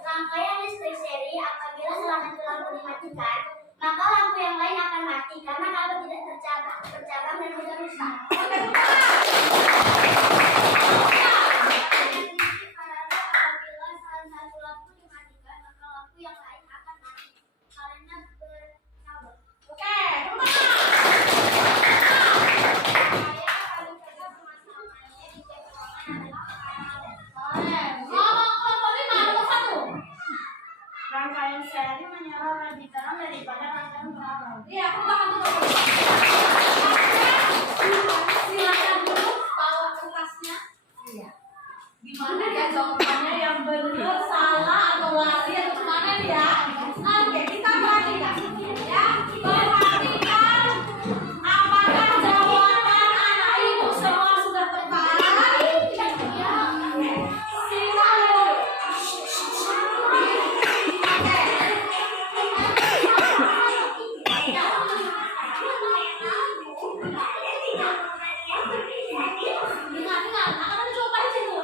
Rangkaian listrik seri apabila salah satu lampu dimatikan, maka lampu yang lain akan mati karena kabel tidak tercabang dan mudah rusak. Apabila salah satu lampu dimatikan, maka lampu yang lain akan mati karena bercabang. Oke, tepuk tangan. Ngomong kelompok lima, nomor satu. Rangkaian seri menyala lebih terang daripada rangkaian paralel. Iya, tepuk tangan dulu. Silakan dulu bawa kertasnya. Iya. Gimana ya jawabannya yang benar, salah atau lari atau kemana nih ya? Oke, kita perhatikan. Ya, perhatikan apakah jawaban anak ibu semua sudah tepat? Silakan. Ingat, akan coba di situ.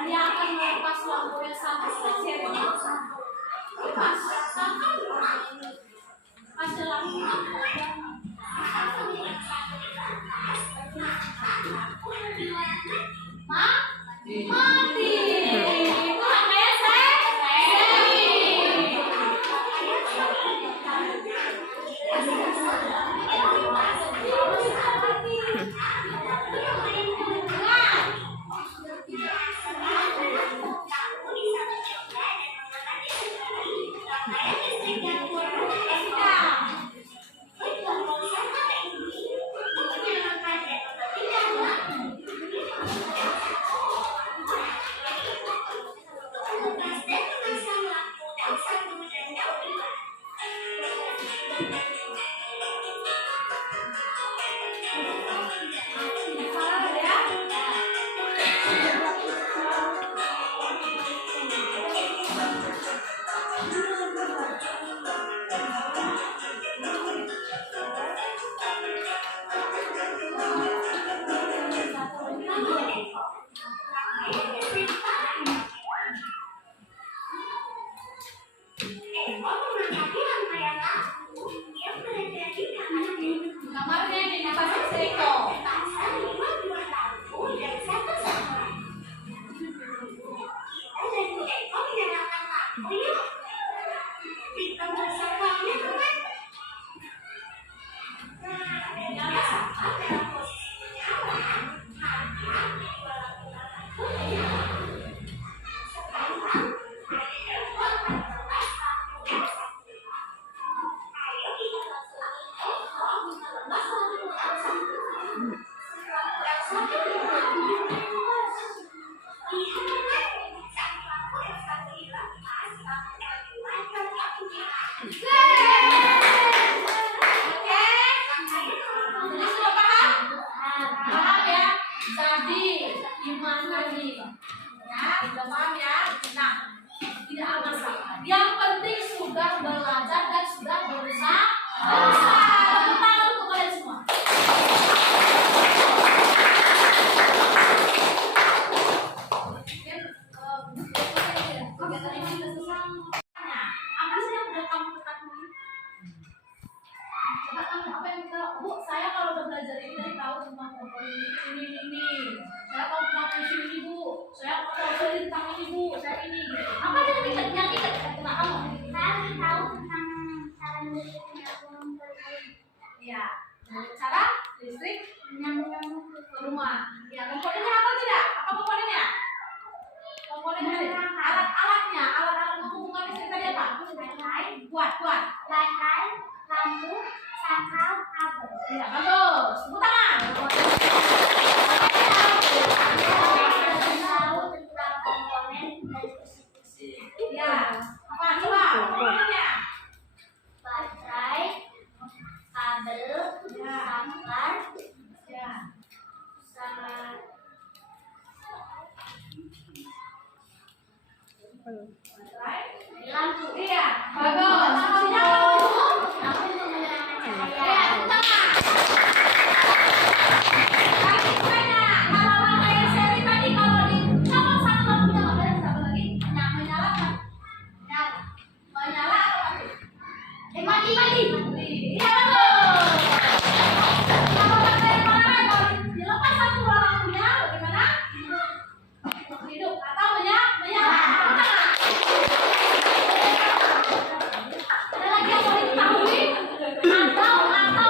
Dia akan melepas lampu yang sama saja. Lepas, kasih lampu. Mati. Itu namanya seri. Kamarnya di atas seiko. Yang penting sudah belajar dan sudah berusaha. Tepuk tangan untuk kalian semua. Kegiatan ini sudah selesai. Apa sih yang udah kamu ketahui? Coba kamu apa yang kita, Bu, saya kalau udah belajar ini dari tahu tentang komponen ini. Saya tahu tentang ini, Bu. Saya tahu tentang ini, Bu. Saya ini. Apa yang kita tentang kamu? Saya tahu tentang cara listriknya Ya, cara listrik menyambung ke rumah. Ya, komponennya apa tidak? Apa komponennya? Komponennya alat-alatnya, alat-alat menghubungkan listrik tadi apa? Kuat. baterai, lampu, sakral, kabel. Ya, bagus. Tepuk tangan. Tahu tentang komponen dan fungsi. Ya, apa coba komponennya? Baterai, kabel, saklar, Ya. sama lampu. Iya, bagus. Fungsinya apa, Bu? Lampu untuk menerangkan Ya, cahaya. tepuk tangan. Lagi tanya, hal-hal kayak seri tadi kalau dicopot satu lampunya nggak boleh ditambah lagi? Menyalakan. Menyala atau mati? Mati. Iya, bagus. Kalau pakai yang lain, kalau dilepas satu lampunya, bagaimana? Hidup atau menyala? Tepuk tangan. Ada lagi yang mau diketahui? Atau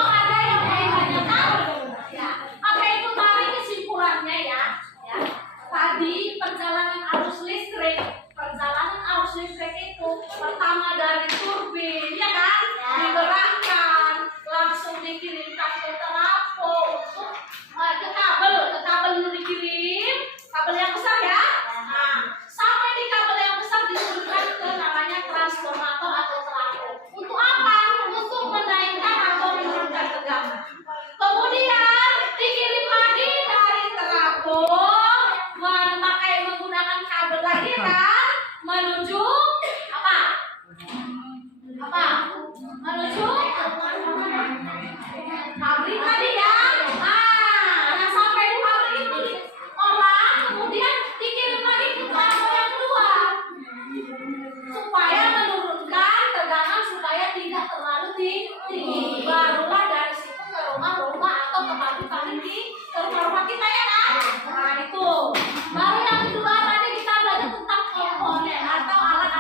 ada yang mau ditanyakan? Ya. Oke, itu tarik kesimpulannya ya. Tadi perjalanan arus listrik itu pertama dari turbin, ya kan? Digerakkan, langsung dikirimkan ke trafo untuk ke kabel dulu dikirim, kabel yang besar ya. Nah, sampai di kabel yang besar diturunkan ke namanya transformator atau trafo. Untuk apa? Untuk menaikkan atau menurunkan tegangan. Kemudian dikirim lagi dari trafo menggunakan kabel lagi kan menuju apa? Menuju pabrik tadi ya. Nah, sampai di pabrik itu orang kemudian dikirim lagi ke trafo yang kedua supaya menurunkan tegangan supaya tidak terlalu tinggi. Barulah dari situ ke rumah-rumah atau ke pabrik-pabrik ke rumah-rumah kita ya kan? Nah, itu. Baru yang kedua tadi kita belajar tentang komponen atau alat-alat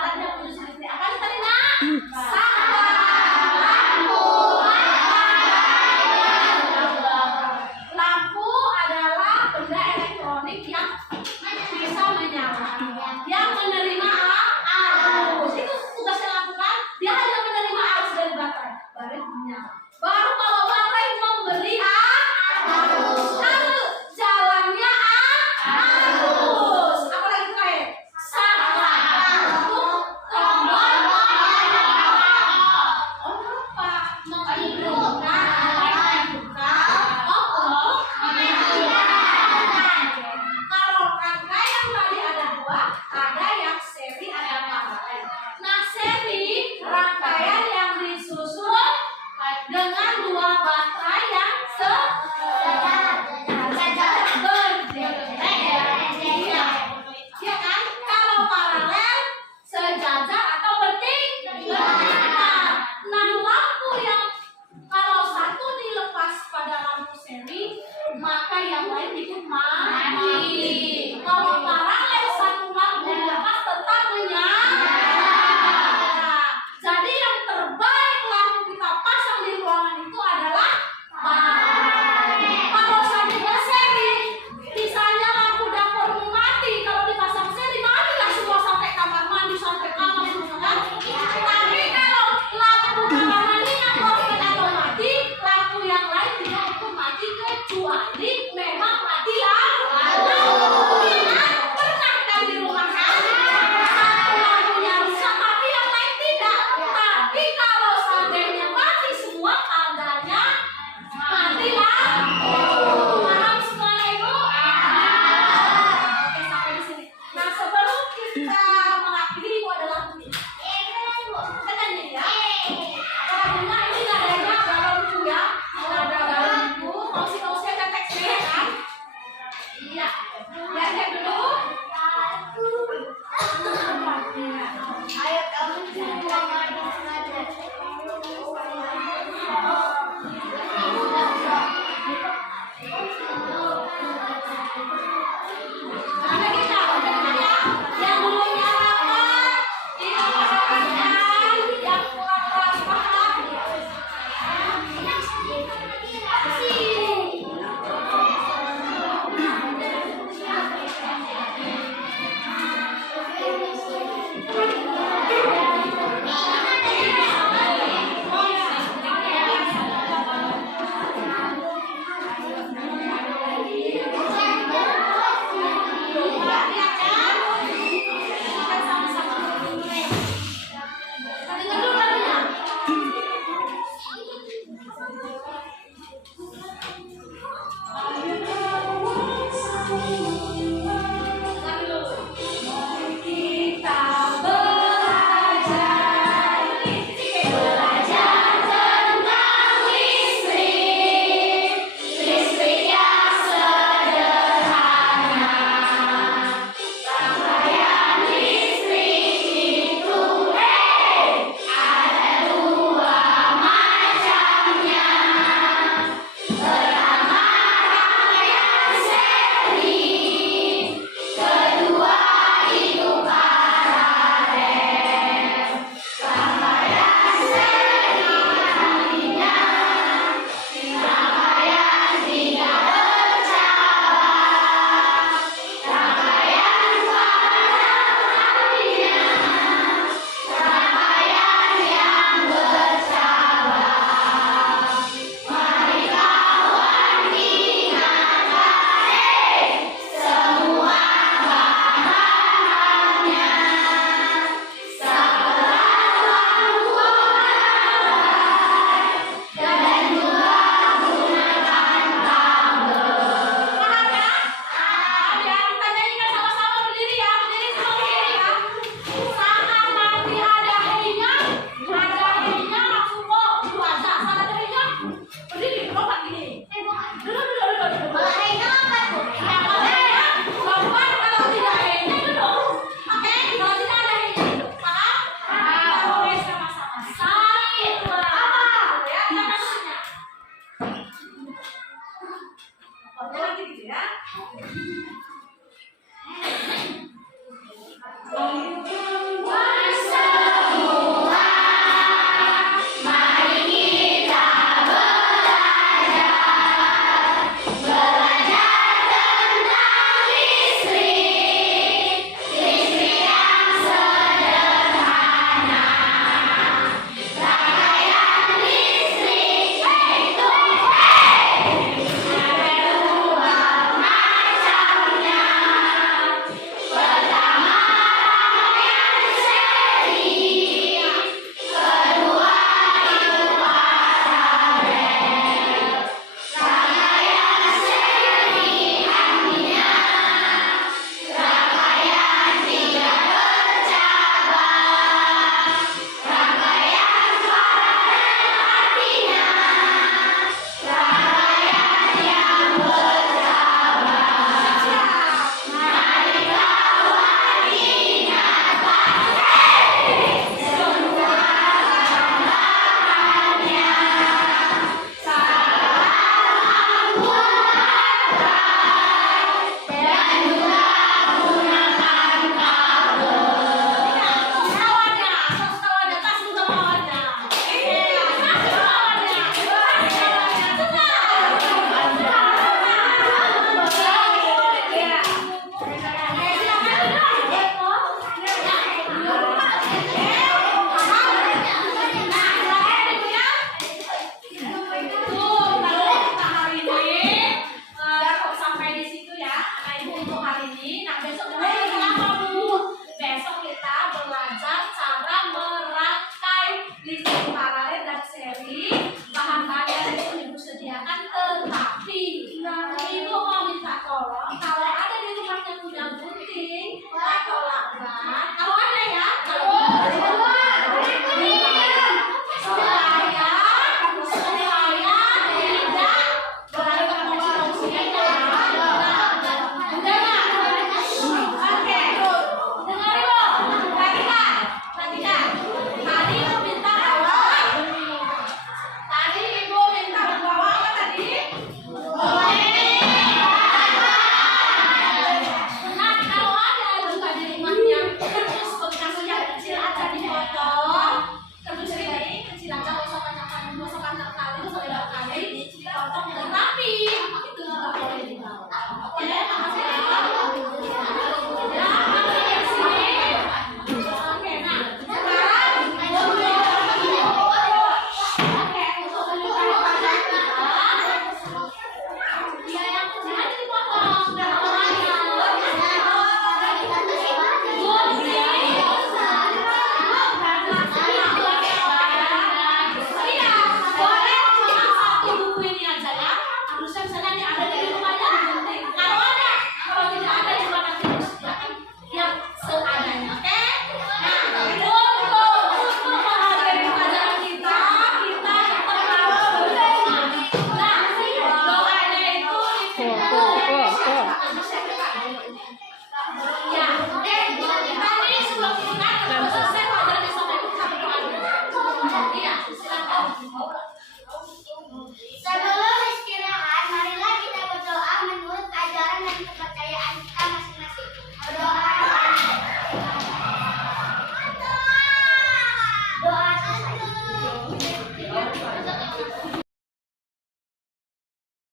Iya. Lihat dulu.